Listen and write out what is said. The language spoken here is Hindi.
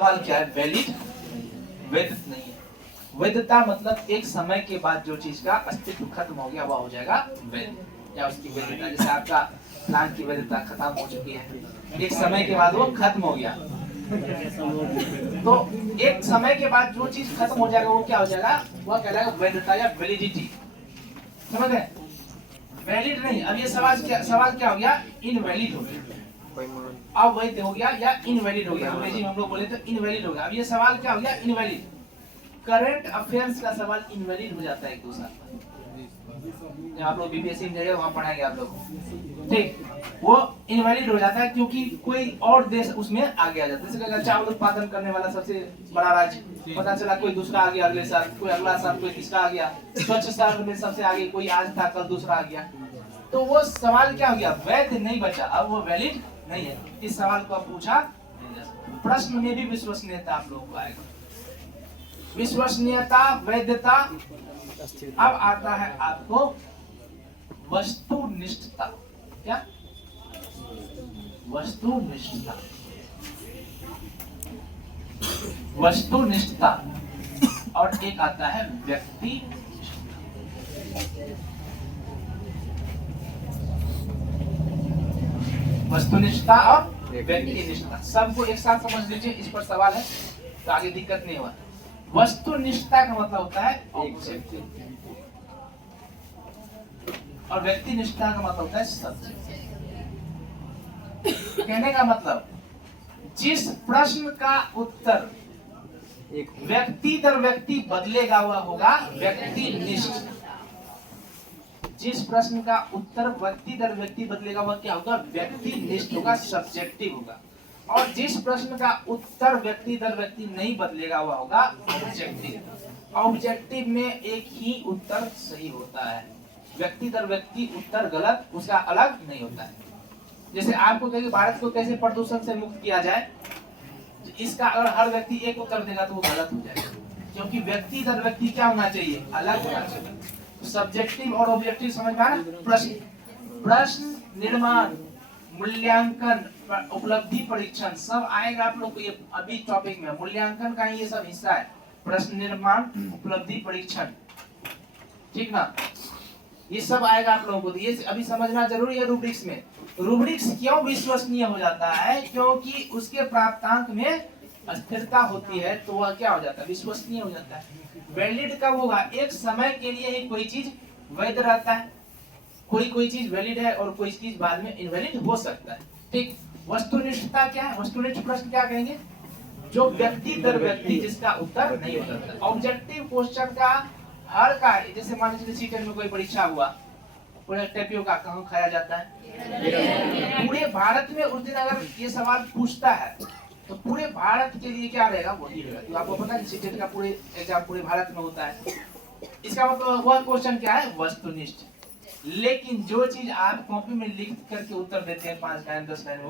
सवाल क्या है? वैलिड, वैध नहीं है। वैधता मतलब एक समय के बाद जो चीज का अस्तित्व खत्म हो गया वह हो जाएगा वैध, या उसकी वैधता। जैसे आपका प्लान की वैधता खत्म हो चुकी है, एक समय के बाद वो खत्म हो गया। तो एक समय के बाद जो चीज खत्म हो जाएगा वो क्या हो जाएगा? वह कहलाएगा वैधता या वैलिडिटी। समझ गए? वैलिड नहीं। अब ये सवाल क्या हो गया? इनवैलिड हो गया। अवैध हो गया या इनवैलिड हो गया। अंग्रेजी में हम लोग बोले तो इनवैलिड हो गया। अब ये सवाल क्या हो गया? इनवैलिड। करंट अफेयर्स का सवाल इनवैलिड हो जाता है एक दो साल में। आप लोग बीपीएससी में जाइए, वहां पढ़ाएंगे आप लोग, ठीक। वो इनवैलिड हो जाता है क्योंकि कोई और देश उसमें आगे आ जाता है। जैसे चावल उत्पादन करने वाला सबसे बड़ा राज्य, पता चला कोई दूसरा आ गया अगले साल, कोई अगला साल कोई तीसरा आ गया। स्वच्छ शहर में सबसे आगे कोई आज था, कल दूसरा आ गया। तो वो सवाल क्या हो गया? वैध नहीं बचा, अब वो वैलिड नहीं है। इस सवाल को पूछा प्रश्न में भी विश्वसनीयता आप लोगों को आएगा। विश्वसनीयता, वैधता। अब आता है आपको वस्तुनिष्ठता। क्या? वस्तुनिष्ठता। वस्तुनिष्ठता और एक आता है व्यक्ति। वस्तुनिष्ठता और व्यक्तिनिष्ठता, सबको एक साथ समझ लीजिए। इस पर सवाल है तो आगे दिक्कत नहीं हुआ। वस्तुनिष्ठता का मतलब होता है ऑब्जेक्टिव, और व्यक्तिनिष्ठता का मतलब होता है सब्जेक्टिव। कहने का मतलब, जिस प्रश्न का उत्तर व्यक्ति दर व्यक्ति बदलेगा वह होगा व्यक्तिनिष्ठ। जिस प्रश्न का उत्तर व्यक्ति दर व्यक्ति बदलेगा वह क्या होगा? व्यक्तिनिष्ठ होगा, सब्जेक्टिव होगा। और जिस प्रश्न का उत्तर व्यक्ति दर व्यक्ति नहीं बदलेगा वह होगा ऑब्जेक्टिव। ऑब्जेक्टिव में एक ही उत्तर सही होता है, व्यक्ति दर व्यक्ति उत्तर गलत, उसका अलग नहीं होता है। जैसे आपको कहेंगे भारत को कैसे प्रदूषण से मुक्त किया जाए, इसका अगर हर व्यक्ति एक उत्तर देगा तो वो गलत हो जाएगा, क्योंकि व्यक्ति दर व्यक्ति क्या होना चाहिए? अलग होना चाहिए। सब्जेक्टिव और ऑब्जेक्टिव समझ में आ रहा? प्रश्न निर्माण, मूल्यांकन, उपलब्धि परीक्षण सब आएगा आप लोग को ये अभी टॉपिक में। मूल्यांकन का ये सब हिस्सा है, प्रश्न निर्माण, उपलब्धि परीक्षण, ठीक ना? ये सब आएगा आप लोगों को, ये अभी समझना जरूरी है। रूब्रिक्स में, रूब्रिक्स क्यों विश्वसनीय हो जाता है? क्योंकि उसके प्राप्तांक में स्थिरता होती है, तो वह क्या हो जाता है? विश्वसनीय हो जाता है। वैलिड कब होगा? एक समय के लिए ही कोई चीज वैध रहता है, कोई चीज वैलिड है और कोई चीज बाद में इनवैलिड हो सकता है, ठीक। वस्तुनिष्ठता क्या है? वस्तुनिष्ठ प्रश्न क्या कहेंगे? जो व्यक्ति दर व्यक्ति जिसका उत्तर नहीं हो सकता। ऑब्जेक्टिव क्वेश्चन का हर का, जैसे मान लीजिए सीटेट में कोई परीक्षा हुआ, पूरे टेपियोका कहाँ खाया जाता है? पूरे भारत में उस दिन अगर ये सवाल पूछता है तो पूरे भारत के लिए क्या रहेगा? वही रहेगा। तो आपको पता है सीटेट का पूरे एग्जाम पूरे भारत में होता है। इसका मतलब वह क्वेश्चन क्या है? वस्तुनिष्ठ। लेकिन जो चीज आप कॉपी में लिख करके उत्तर देते हैं 5 लाइन 10 लाइन